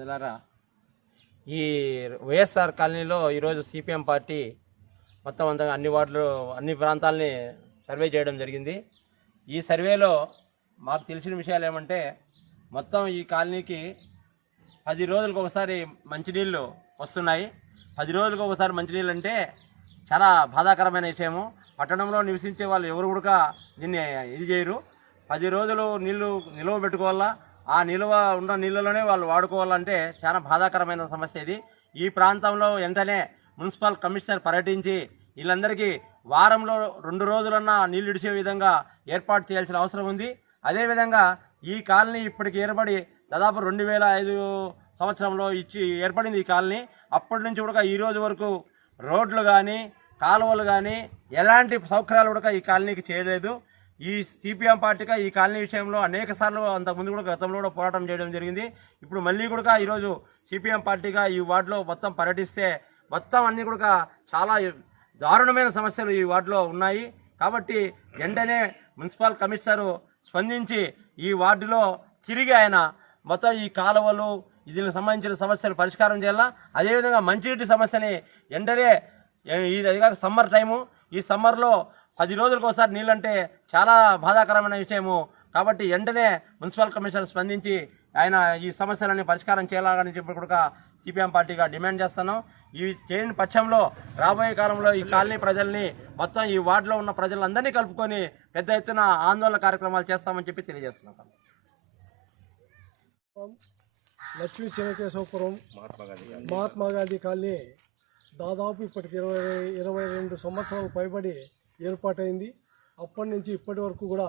ప్రజలారా, ఈ వైఎస్ఆర్ కాలనీలో ఈరోజు సిపిఎం పార్టీ మొత్తం అంతా అన్ని వార్డులు అన్ని ప్రాంతాలని సర్వే చేయడం జరిగింది. ఈ సర్వేలో మాకు తెలిసిన విషయాలు ఏమంటే, మొత్తం ఈ కాలనీకి 10 రోజులకు ఒకసారి మంచినీళ్ళు వస్తున్నాయి. 10 రోజులకు ఒకసారి మంచినీళ్ళు అంటే చాలా బాధాకరమైన విషయము. పట్టణంలో నివసించే వాళ్ళు ఎవరు కూడా దీన్ని ఇది చేయరు. 10 రోజులు నీళ్లు నిల్వ పెట్టుకోవాలా, ఆ నిల్వ ఉన్న నీళ్ళలోనే వాళ్ళు వాడుకోవాలంటే చాలా బాధాకరమైన సమస్య ఇది. ఈ ప్రాంతంలో వెంటనే మున్సిపల్ కమిషనర్ పర్యటించి వీళ్ళందరికీ వారంలో 2 రోజులన్నా నీళ్లు ఇడిచే విధంగా ఏర్పాటు చేయాల్సిన అవసరం ఉంది. అదేవిధంగా ఈ కాలనీ ఇప్పటికి ఏర్పడి దాదాపు 2005 సంవత్సరంలో ఏర్పడింది ఈ కాలనీ. అప్పటి నుంచి కూడా ఈ రోజు వరకు రోడ్లు కానీ కాలువలు కానీ ఎలాంటి సౌకర్యాలు కూడా ఈ కాలనీకి చేయలేదు. ఈ సిపిఎం పార్టీగా ఈ కాలనీ విషయంలో అనేక సార్లు అంతకుముందు కూడా గతంలో కూడా పోరాటం చేయడం జరిగింది. ఇప్పుడు మళ్ళీ కూడా ఈరోజు సిపిఎం పార్టీగా ఈ వార్డులో మొత్తం పర్యటిస్తే మొత్తం అన్నీ కూడా చాలా దారుణమైన సమస్యలు ఈ వార్డులో ఉన్నాయి. కాబట్టి వెంటనే మున్సిపల్ కమిషనరు స్పందించి ఈ వార్డులో తిరిగి ఆయన మొత్తం ఈ కాలువలు దీనికి సంబంధించిన సమస్యలు పరిష్కారం చేయాలా. అదేవిధంగా మంచినీటి సమస్యని వెంటనే ఇది కాక సమ్మర్ టైము, ఈ సమ్మర్లో 10 రోజులకు ఒకసారి నీళ్ళంటే చాలా బాధాకరమైన విషయము. కాబట్టి వెంటనే మున్సిపల్ కమిషనర్ స్పందించి ఆయన ఈ సమస్యలని పరిష్కారం చేయాలని చెప్పి కూడా సిపిఎం పార్టీగా డిమాండ్ చేస్తున్నాం. ఈ చేయని పక్షంలో రాబోయే కాలంలో ఈ కాలనీ ప్రజల్ని మొత్తం ఈ వార్డులో ఉన్న ప్రజలందరినీ కలుపుకొని పెద్ద ఎత్తున ఆందోళన కార్యక్రమాలు చేస్తామని చెప్పి తెలియజేస్తున్నాం. లక్ష్మీ చెనకేశవపురం మహాత్మా గాంధీ కాలనీ దాదాపు ఇప్పటికి 22 సంవత్సరాలు పైబడి ఏర్పాటైంది. అప్పటి నుంచి ఇప్పటి వరకు కూడా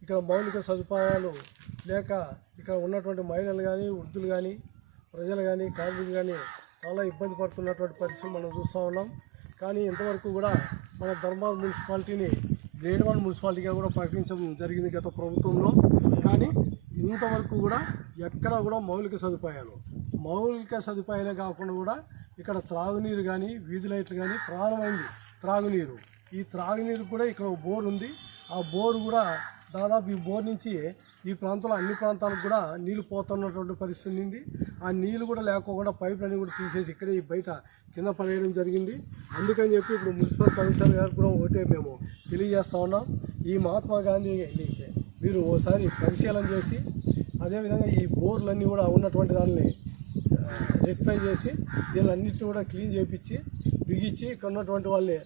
ఇక్కడ మౌలిక సదుపాయాలు లేక ఇక్కడ ఉన్నటువంటి మహిళలు కానీ వృద్ధులు కానీ ప్రజలు కానీ కార్మికులు కానీ చాలా ఇబ్బంది పడుతున్నటువంటి పరిస్థితులు మనం చూస్తూ ఉన్నాం. కానీ ఇంతవరకు కూడా మన ధర్మార్ మున్సిపాలిటీని గ్రేడ్ 1 మున్సిపాలిటీగా కూడా ప్రకటించడం జరిగింది గత ప్రభుత్వంలో. కానీ ఇంతవరకు కూడా ఎక్కడ కూడా మౌలిక సదుపాయాలే కాకుండా కూడా ఇక్కడ త్రాగునీరు కానీ వీధి లైట్లు కానీ ప్రారంభమైంది. త్రాగునీరు, ఈ త్రాగునీరు కూడా ఇక్కడ బోర్ ఉంది. ఆ బోరు కూడా దాదాపు ఈ బోర్ నుంచి ఈ ప్రాంతంలో అన్ని ప్రాంతాలకు కూడా నీళ్లు పోతున్నటువంటి పరిస్థితి ఉంది. ఆ నీళ్లు కూడా లేకోకుండా పైపులన్నీ కూడా తీసేసి ఇక్కడే ఈ బయట కింద పడేయడం జరిగింది. అందుకని చెప్పి ఇప్పుడు మున్సిపల్ కమిషనర్ గారు కూడా ఒకటే మేము తెలియజేస్తూ ఉన్నాం, ఈ మహాత్మా గాంధీకి మీరు ఓసారి పరిశీలన చేసి అదేవిధంగా ఈ బోర్లన్నీ కూడా ఉన్నటువంటి దాన్ని రెక్టిఫై చేసి దీనిలన్నింటినీ కూడా క్లీన్ చేయించి బిగించి ఇక్కడ ఉన్నటువంటి వాళ్ళని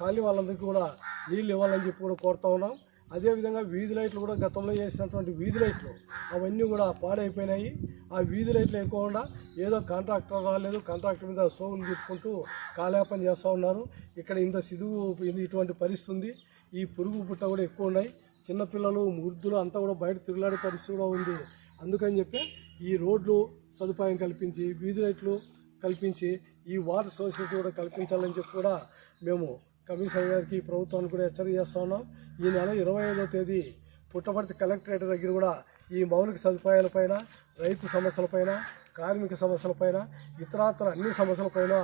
ఖాళీ వాళ్ళందరికీ కూడా నీళ్ళు ఇవ్వాలని చెప్పి కూడా కోరుతూ ఉన్నాం. అదేవిధంగా వీధి లైట్లు కూడా గతంలో చేసినటువంటి వీధి లైట్లు అవన్నీ కూడా పాడైపోయినాయి. ఆ వీధి లైట్లు ఎక్కువకుండా ఏదో కాంట్రాక్టర్ రాలేదు, కాంట్రాక్టర్ మీద సోగులు తిప్పుకుంటూ కాలయాపన చేస్తూ ఉన్నారు. ఇక్కడ ఇంత ఇటువంటి పరిస్థితి ఉంది. ఈ పురుగు పుట్ట కూడా ఎక్కువ ఉన్నాయి. చిన్నపిల్లలు వృద్ధులు అంతా కూడా బయట తిరుగులాడే పరిస్థితి కూడా ఉంది. అందుకని చెప్పి ఈ రోడ్లు సదుపాయం కల్పించి వీధి లైట్లు కల్పించి ఈ వాటర్ సోర్సెస్ కూడా కల్పించాలని చెప్పి కూడా మేము కమిషనర్ గారికి ప్రభుత్వానికి కూడా హెచ్చరిక చేస్తూ ఉన్నాం. ఈ నెల 25వ తేదీ పుట్టపర్తి కలెక్టరేట్ దగ్గర కూడా ఈ మౌలిక సదుపాయాలపైన, రైతు సమస్యలపైన, కార్మిక సమస్యలపైన, ఇతరాతర అన్ని సమస్యలపైన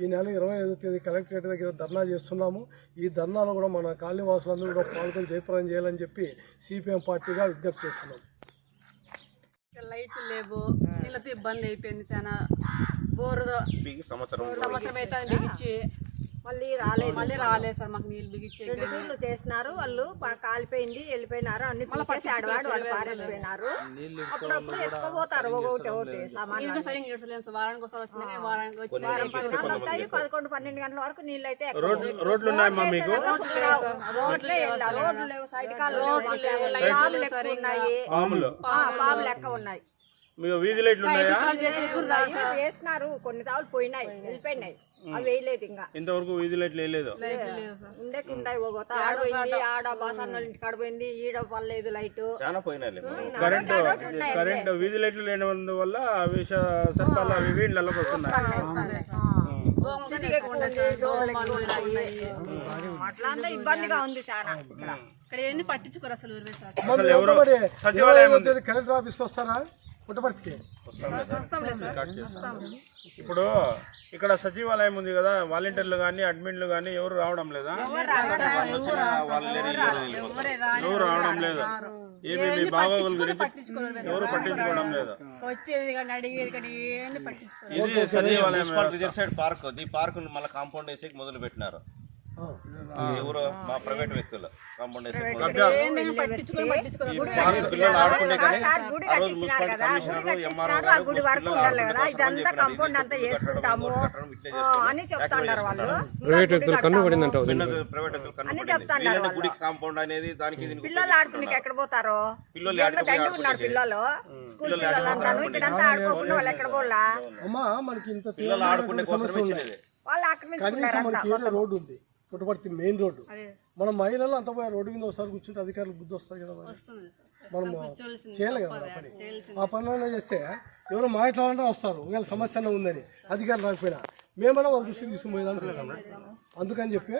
ఈ నెల 25వ తేదీ కలెక్టరేట్ దగ్గర ధర్నా చేస్తున్నాము. ఈ ధర్నాలో కూడా మన కాలనీ వాసులందరూ కూడా పాల్గొని జయప్రదం చేయాలని చెప్పి సిపిఎం పార్టీగా విజ్ఞప్తి చేస్తున్నాం. లైట్లు లేవు, నీళ్ళతో ఇబ్బంది అయిపోయింది. చాలా బోరు సంవత్సరం అయితే బిగించి మళ్ళీ రాలేదు సార్. మాకు నీళ్ళు బిగించే నీళ్లు చేసినారు, వాళ్ళు కాలిపోయింది వెళ్ళిపోయినారు, అన్ని ఆడవాడు వాళ్ళు పారేసిపోయినారు. అప్పుడప్పుడు ఎత్తుకోపోతారు ఒకటి సామాన్లు. సరిగ్గా ఇడసలేదు సార్. వారానికి ఒకసారి వచ్చినాయి, వారానికి వచ్చి 11-12 గంటల వరకు నీళ్ళు అయితే రోడ్లు లేవు, సైడ్ కాళ్ళు ఉన్నాయి, పాములు లెక్క ఉన్నాయి. వీధి లైట్లు వేసినారు, కొన్ని తావులు పోయినాయి, వెళ్ళిపోయినాయి, అవి వేయలేదు. ఇంకా ఇంతవరకు వీధి లైట్లు వేయలేదు. ఉండేకుంటాయి ఆడపోయింది, ఆడ బాసన్న ఇంటికి ఆడపోయింది, ఈడ పర్లేదు లైట్ కరెంట్ వీధి లైట్లు లేనందువల్ల వీళ్ళకి వస్తున్నాయి. అట్లా అంతా ఇబ్బందిగా ఉంది చాలా. ఇక్కడ ఏమి పట్టించుకోరు అసలు. కలెక్టర్ ఆఫీస్కి వస్తారా? పుట్టపర్తికి ఇప్పుడు ఇక్కడ సచివాలయం ఉంది కదా, వాలంటీర్లు కానీ అడ్మిన్లు కానీ ఎవరు రావడం లేదా? ఎవరు రావడం లేదు. ఏమి మీ బాగోగుల గురించి ఎవరు పట్టించుకోవడం లేదు. వచ్చేది కానీ అడిగేది కానీ ఏంది పట్టించుకోరు. ఇది సచివాలయం రిజర్వ్ సైడ్ పార్క్ ఈ పార్క్ మళ్ళీ కాంపౌండ్ వేసి మొదలు పెట్టినారు. ఎవరు మా ప్రైవేట్ వ్యక్తులు కాంపౌండ్ వేసి పిల్లలు ఆడుకునే కానీ ఆ రోజు మున్సిపాలిటీ కమిషనర్ ఎంఆర్ఓ గారు గుడి వరకు ఉండాలి కదా, ఇదంతా కాంపౌండ్ అంతా చేసుకుంటాము అని చెప్తాంటారు వాళ్ళు. ప్రైవేట్ వ్యక్తులు కన్ను పడింది. గుడికి కాంపౌండ్ అనేది దానికి పిల్లలు ఆడుకునే ఎక్కడ పోతారు? దండి ఉన్నారు పిల్లలు, స్కూల్ పిల్లలు అంటారు. ఇక్కడంతా ఆడుకోకుండా వాళ్ళు ఎక్కడ పోలా? అమ్మా మనకి ఇంత పిల్లలు ఆడుకునే సమస్య ఉంది. వాళ్ళు కనీసం ఆక్రమించుకున్నారు. మనకి ఏరియా రోడ్డు ఉంది, పుట్టపర్తి మెయిన్ రోడ్డు. మన మహిళలు అంత పోయి రోడ్డు మీద ఒకసారి కూర్చుంటే అధికారులకు బుద్ధి వస్తాయి కదా, మరి మనం చేయాలి కదా ఆ పని. ఆ పనులు చేస్తే ఎవరు మాట్లాడాలంటే వస్తారు, ఒకవేళ సమస్య ఉందని అధికారులు రాకపోయినా మేమన్నా వాళ్ళ దృష్టికి తీసుకుపోయేదాన్ని. అందుకని చెప్పి